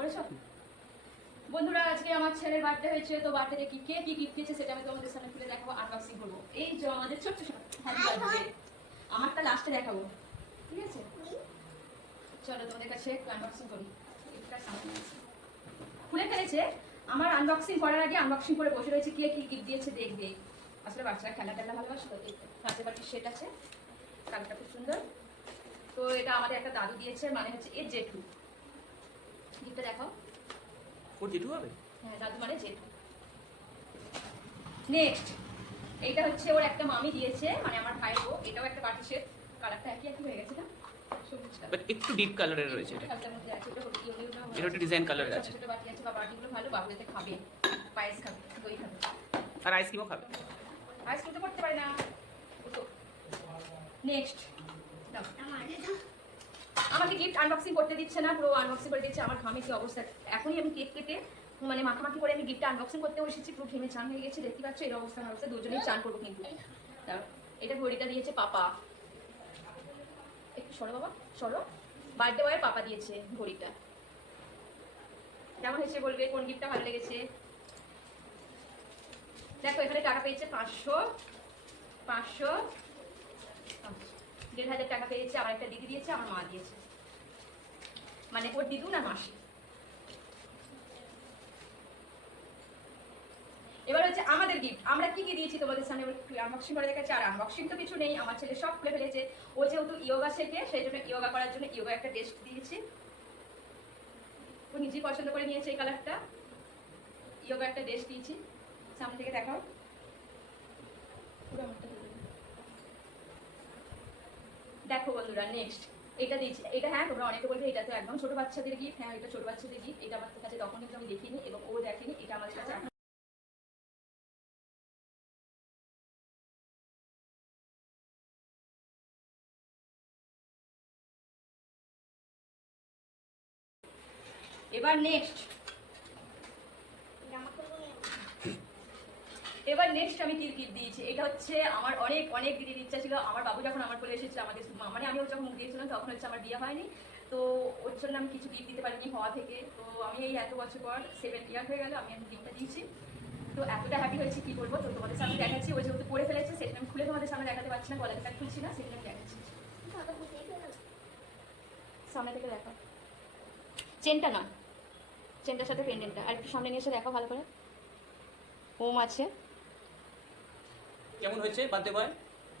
করেছো? বন্ধুরা আজকে আমার ছেলের বার্থডে হয়েছে, তো বার্থডে কি কে কি গিফট দিয়েছে সেটা আমি তোমাদের সামনে তুলে দেখাবো, আনবক্সিং করবো। এই যে আমাদের ছোট্ট ছোট হ্যাপি বার্থডে, আমারটা লাস্টে দেখাবো, ঠিক আছে? চলো তোমাদের কাছে আনবক্সিং করি। এটা সামনে আছে, খুলে ফেলেছে। আমার আনবক্সিং করার আগে আনবক্সিং করে বসে রয়েছে কে কি গিফট দিয়েছে দেখবে। আসলে বাচ্চারা খেলা টেলা ভালোবাসে, তো কাঁচের বাটির সেট আছে, কালারটা খুব সুন্দর। তো এটা আমাদের একটা দাদু দিয়েছে, মানে হচ্ছে এর জেঠু। গিফটটা দেখো। ওর জেঠু হবে? হ্যাঁ, দাদু মানে জেঠু। নেক্সট, এইটা হচ্ছে ওর একটা মামি দিয়েছে, মানে আমার ভাইয়ের বউ। এটাও একটা বাটি সেট, কালারটা একই একই হয়ে গেছে না, সবুজ কালার, বাট একটু ডিপ কালারের রয়েছে এটা। কালারটার মধ্যে আছে। এটা এটা একটা ডিজাইন কালারের আছে। ছোট বাটি আছে, বা বাটিগুলো ভালো, বাবুতে খাবে, পায়েস খাবে, দই খাবে, আর আইসক্রিমও খাবে। আইসক্রিম তো করতে পারে না। নেক্সট, আমাকে গিফট আনবক্সিং করতে দিচ্ছে না, পুরো আনবক্সিং করে দিচ্ছে। আমার ঘামে কি অবস্থা, এখনই আমি কেক কেটে মানে মাখামাখি করে আমি গিফটটা আনবক্সিং করতে বসেছি, পুরো ঘেমে চান হয়ে গেছে। দেখতে পাচ্ছ এই অবস্থা, অবস্থা দুজনেই চান করবো কিন্তু। এটা ঘড়িটা দিয়েছে পাপা, একটু সরো বাবা সরো। বার্থডে বয়ের পাপা দিয়েছে ঘড়িটা। কেমন হয়েছে বলবে, কোন গিফটটা ভালো লেগেছে। দেখো এখানে টাকা পেয়েছে 500, 500, 1,500 টাকা পেয়েছে। আমার একটা দিদি দিয়েছে, আমার মা দিয়েছে, মানে ওর দিদু না মাসি। এবার হচ্ছে আমাদের গিফট, আমরা কি কি দিয়েছি তোমাদের সামনে আনবক্সিং করে দেখাচ্ছি। আর আনবক্সিং তো কিছু নেই, আমার ছেলে সব খুলে ফেলেছে। ও যেহেতু ইয়োগা শেখে, সেই জন্য ইয়োগা করার জন্য ইয়োগা একটা টেস্ট দিয়েছি। ও নিজেই পছন্দ করে নিয়েছে এই কালারটা। ইয়োগা একটা টেস্ট দিয়েছি, সামনে থেকে দেখাও। দেখো বন্ধুরা, নেক্সট এটা দিয়েছি। এটা হ্যাঁ, তোমরা অনেকে বলবে এটা তো একদম ছোট বাচ্চাদের গিফট। হ্যাঁ, এটা ছোট বাচ্চাদের গিফট। এটা আমার কাছে তখন কিন্তু আমি দেখিনি এবং ও দেখেনি, এটা আমাদের কাছে। এবার নেক্সট, আমি কি গিফট দিয়েছি। এটা হচ্ছে আমার অনেক অনেক দিদির ইচ্ছা ছিল। আমার বাবু যখন আমার কোলে এসেছিল, আমাদের মানে আমি যখন মুখ দিয়েছিলাম, তখন হচ্ছে আমার বিয়ে হয়নি, তো ওর জন্য আমি কিছু গিফট দিতে পারিনি হওয়া থেকে। তো আমি এই এত বছর পর 7 ইয়ার হয়ে গেল, আমি গিফটটা দিয়েছি। তো এতটা হ্যাপি হয়েছে কি বলবো। তো তোমাদের সামনে দেখাচ্ছি। ওই যেহেতু পরে ফেলেছে, সেটা আমি খুলে তোমাদের সামনে দেখাতে পারছি না, গলাটা খুলছি না, সেটা আমি দেখাচ্ছি। সামনে থেকে দেখো, চেনটা না, চেনটার সাথে পেন্ডেন্টটা আর একটু সামনে নিয়ে এসে দেখো ভালো করে। ওম আছে। কেমন হয়েছে বার্থডে বয়?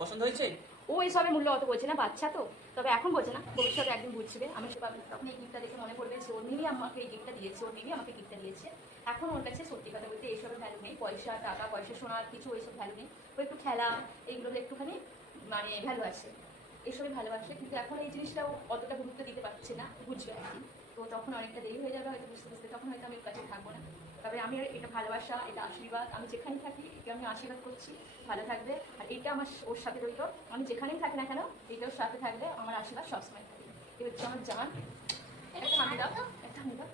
পছন্দ হয়েছে? ও এইসবের মূল্য অত বোঝে না, বাচ্চা তো, তবে এখন বোঝে না, ভবিষ্যতে একদিন বুঝবে। আমি তখন এই গিফটটা দেখে মনে পড়বে যে ওর মিমি আমাকে এই গিফটটা দিয়েছে, ওর মিমি আমাকে গিফটটা দিয়েছে। এখন ওর কাছে সত্যি কথা বলতে এইসবের ভ্যালু নেই, পয়সা টাকা পয়সা সোনার কিছু ওইসব ভ্যালু নেই। ও একটু খেলা এইগুলোতে একটুখানি মানে ভ্যালু আছে, এইসবই ভালোবাসে। কিন্তু এখন এই জিনিসটাও অতটা গুরুত্ব দিতে পারছে না, বুঝবে আর কি। তো তখন অনেকটা দেরি হয়ে যাবে হয়তো বুঝতে বুঝতে, তখন হয়তো আমি ওর কাছে থাকবো না। তবে আমি এটা ভালোবাসা, এটা আশীর্বাদ, আমি যেখানে থাকি এটা আমি আশীর্বাদ করছি ভালো থাকবে। আর এটা আমার ওর সাথে রইল, আমি যেখানেই থাকি না কেন এটা ওর সাথে থাকবে, আমার আশীর্বাদ সবসময় থাকবে। এটা হচ্ছে আমার জান। একটা হামি দাও, একটা হামি দাও।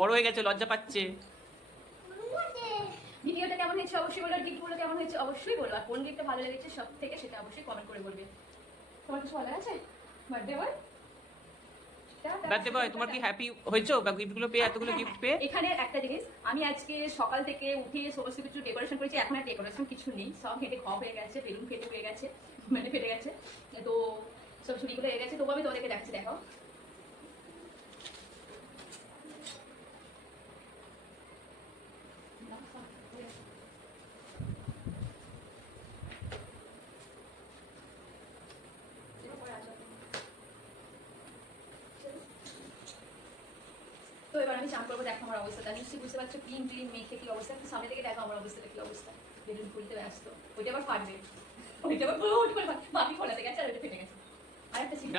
বড় হয়ে গেছে, লজ্জা পাচ্ছে। ভিডিওটা কেমন হয়েছে অবশ্যই বলবে, গিফটগুলো কেমন হয়েছে অবশ্যই বলবে, আর কোন গিফটটা ভালো লেগেছে সব থেকে সেটা অবশ্যই কমেন্ট করে বলবে। তোমার কিছু বলার আছে বার্থডে বয়? বার্থডে বয় তোমার কি হ্যাপি হয়েছো গিফটগুলো পেয়ে, এতগুলো গিফট পেয়ে? এখানে একটা জিনিস, আমি আজকে সকাল থেকে উঠে সমস্ত কিছু ডেকোরেশন করেছি। এখন আর ডেকোরেশন কিছু নেই, সব ফেটে খাওয়া হয়ে গেছে, বেলুন ফেটে হয়ে গেছে, মানে ফেটে গেছে, তো সব ছুরিগুলো হয়ে গেছে। তবু আমি তোদেরকে দেখছি, দেখো। তো এবার আমি চান করবো, দেখো আমার অবস্থাটা নিশ্চয়ই বুঝতে পারছো, ক্লিন ক্লিন মেখে কি অবস্থা। একটু সামনে থেকে দেখো আমার অবস্থাটা কি অবস্থা। বেলুন খুলতে ব্যস্ত, ওইটা আবার ফাটবে, ওইটা আবার ফুট করে বাপি খোলাতে গেছে আর ওইটা ফেটে গেছে। আর একটা ছিল।